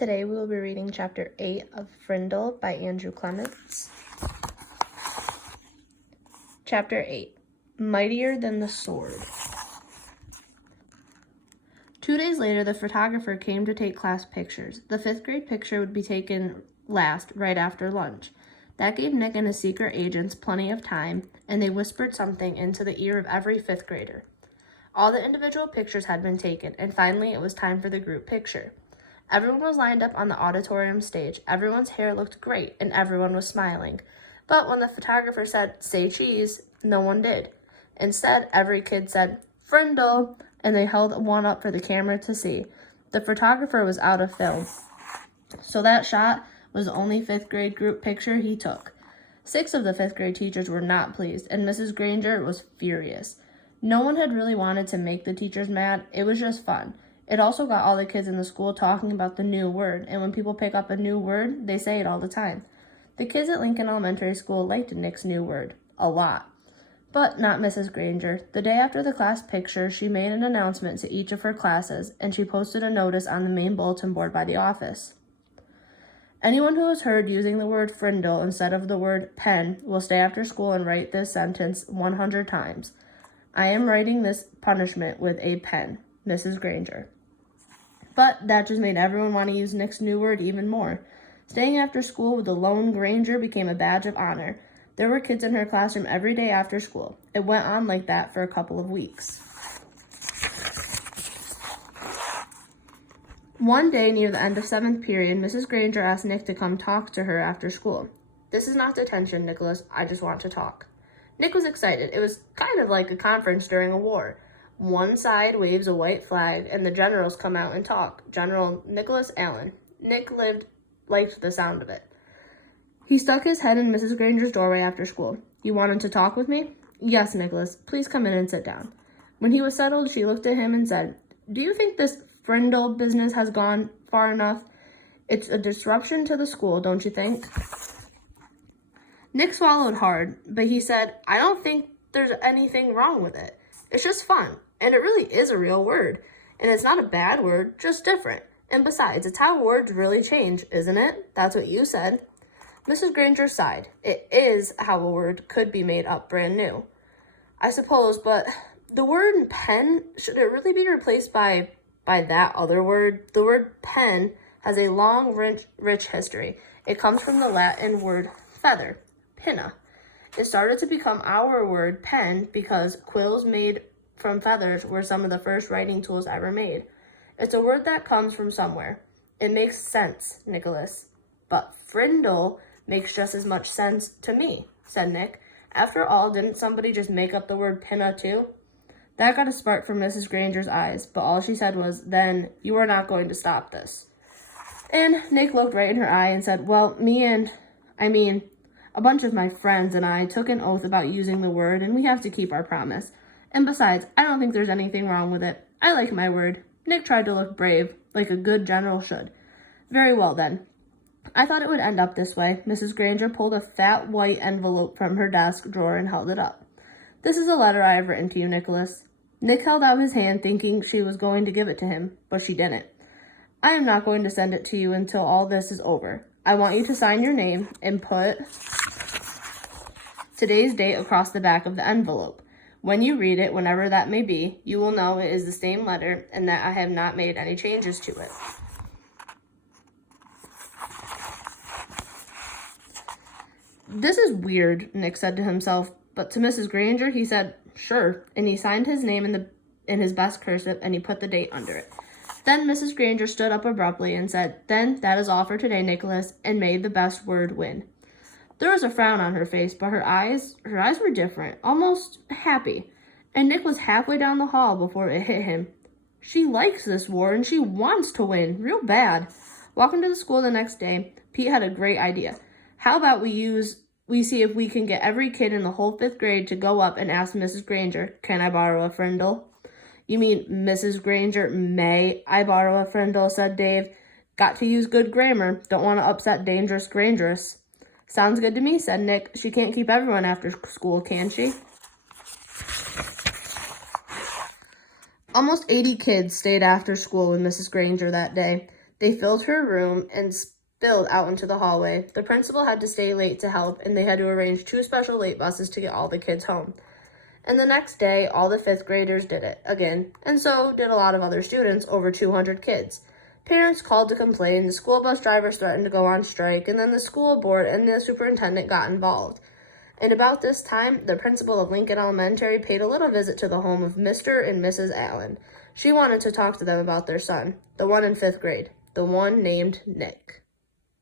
Today we will be reading Chapter 8 of Frindle by Andrew Clements. Chapter 8, Mightier Than the Sword. 2 days later, the photographer came to take class pictures. The 5th grade picture would be taken last, right after lunch. That gave Nick and his secret agents plenty of time, and they whispered something into the ear of every 5th grader. All the individual pictures had been taken, and finally it was time for the group picture. Everyone was lined up on the auditorium stage. Everyone's hair looked great, and everyone was smiling. But when the photographer said, "Say cheese," no one did. Instead, every kid said, "Frindle," and they held one up for the camera to see. The photographer was out of film, so that shot was the only 5th grade group picture he took. 6 of the 5th grade teachers were not pleased, and Mrs. Granger was furious. No one had really wanted to make the teachers mad. It was just fun. It also got all the kids in the school talking about the new word, and when people pick up a new word, they say it all the time. The kids at Lincoln Elementary School liked Nick's new word, a lot. But not Mrs. Granger. The day after the class picture, she made an announcement to each of her classes, and she posted a notice on the main bulletin board by the office. Anyone who is heard using the word Frindle instead of the word pen will stay after school and write this sentence 100 times. "I am writing this punishment with a pen, Mrs. Granger." But that just made everyone want to use Nick's new word even more. Staying after school with the lone Granger became a badge of honor. There were kids in her classroom every day after school. It went on like that for a couple of weeks. One day near the end of 7th period, Mrs. Granger asked Nick to come talk to her after school. "This is not detention, Nicholas. I just want to talk." Nick was excited. It was kind of like a conference during a war. One side waves a white flag, and the generals come out and talk. General Nicholas Allen. Nick liked the sound of it. He stuck his head in Mrs. Granger's doorway after school. "You wanted to talk with me?" "Yes, Nicholas. Please come in and sit down." When he was settled, she looked at him and said, "Do you think this Frindle business has gone far enough? It's a disruption to the school, don't you think?" Nick swallowed hard, but he said, "I don't think there's anything wrong with it. It's just fun, and it really is a real word. And it's not a bad word, just different. And besides, it's how words really change, isn't it? That's what you said." Mrs. Granger sighed. "It is how a word could be made up brand new, I suppose, but the word pen, should it really be replaced by that other word? The word pen has a long, rich history. It comes from the Latin word feather, pinna. It started to become our word pen because quills made from feathers were some of the first writing tools ever made. It's a word that comes from somewhere. It makes sense, Nicholas. But Frindle makes just as much sense to me," said Nick. "After all, didn't somebody just make up the word pinna too?" That got a spark from Mrs. Granger's eyes, but all she said was, "Then you are not going to stop this." And Nick looked right in her eye and said, "Well, a bunch of my friends and I took an oath about using the word, and we have to keep our promise. And besides, I don't think there's anything wrong with it. I like my word." Nick tried to look brave, like a good general should. "Very well, then. I thought it would end up this way." Mrs. Granger pulled a fat white envelope from her desk drawer and held it up. "This is a letter I have written to you, Nicholas." Nick held out his hand thinking she was going to give it to him, but she didn't. "I am not going to send it to you until all this is over. I want you to sign your name and put today's date across the back of the envelope. When you read it, whenever that may be, you will know it is the same letter and that I have not made any changes to it." "This is weird," Nick said to himself, but to Mrs. Granger, he said, "Sure," and he signed his name in his best cursive, and he put the date under it. Then Mrs. Granger stood up abruptly and said, "Then that is all for today, Nicholas," and made the best word win. There was a frown on her face, but her eyes were different, almost happy. And Nick was halfway down the hall before it hit him. She likes this war, and she wants to win, real bad. Walking to the school the next day, Pete had a great idea. "How about we see if we can get every kid in the whole 5th grade to go up and ask Mrs. Granger, 'Can I borrow a Frindle?'" "You mean Mrs. Granger, may I borrow a Frindle?" said Dave. "Got to use good grammar. Don't want to upset dangerous Grangeress." "Sounds good to me," said Nick. "She can't keep everyone after school, can she?" Almost 80 kids stayed after school with Mrs. Granger that day. They filled her room and spilled out into the hallway. The principal had to stay late to help, and they had to arrange 2 special late buses to get all the kids home. And the next day, all the 5th graders did it again, and so did a lot of other students, over 200 kids. Parents called to complain, the school bus drivers threatened to go on strike, and then the school board and the superintendent got involved. And about this time, the principal of Lincoln Elementary paid a little visit to the home of Mr. and Mrs. Allen. She wanted to talk to them about their son, the one in 5th grade, the one named Nick.